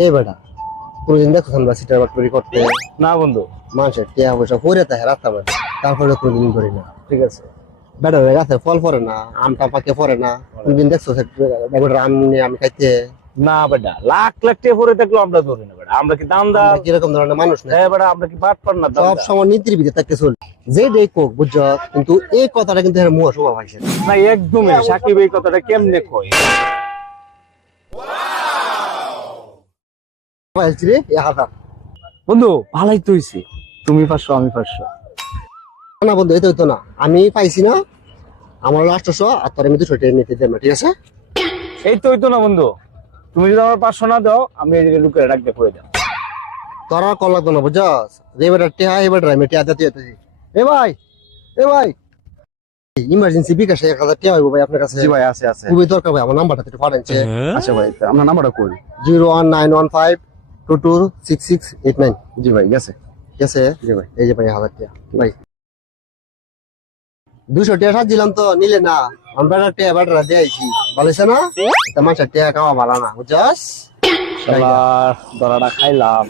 এই বেটা কোনদিন দেখো আমরা সিটার বাটপারি করতে? না বন্ধু। মানুষের টিয়া পয়সা পরে তাহে রাস্তা বেটা, তারপরে কোনদিন করি না। ঠিক আছে। বেটা গাছে ফল পরে না, আমটা পাকে পরে না, কোনদিন দেখছো বেটা আম নিয়ে আমি খাইতে? না বেটা, লাখ লাখ টাকা পরে থাকলেও আমরা ধরি না বেটা। আমরা কি দামদার? আমরা কিরকম ধরনের মানুষ না? হ্যাঁ বেটা, আমরা কি বাট পার না? সব সময় নীতির ভিতরে থাকতে চল, যে দেখ বুঝছ, কিন্তু এই কথাটা কিন্তু এর মুখ শোভা পাইছে না। না একদমই। সাকিব এই কথাটা কেমনে কয়? পাইছি রে এই হাজার। বন্ধু ভালোই তো হইছে, তুমি 500 আমি 500। না বন্ধু, এই তো হইতো না, আমি পাইছি না, আমার লাস্ট 100 আর তোর আমি 200 টাকা নিতে দেব, ঠিক আছে? এই তো হইতো না বন্ধু, তুমি যদি আমার 500 না দাও আমি এই লুকে রাখ দিয়ে করে দাও। তোরা কল লাগতো না বুঝছস, যে বেটা টিয়া এই বেটা আমি টিয়া দিতে যেতেছি। এ ভাই, এ ভাই, ইমার্জেন্সি বিকাশে 1000 টাকা হইব ভাই আপনার কাছে? জি ভাই, আছে আছে। খুবই দরকার ভাই, আমার নাম্বারটা একটু পাঠানছে। আচ্ছা ভাই, আপনার নাম্বারটা কই? 01915226689। জি ভাই, গেছে। ঠিক আছে? জি ভাই। এই যে ভাই 1000 টাকা ভাই, 200 টাকা সাজ দিলাম তো নিলে না, আমরা টাকা বাটরা দিয়েছি, বলেছে না তোমার টাকা খাওয়া ভালো না বুঝছস? শালা দরাটা খাইলাম।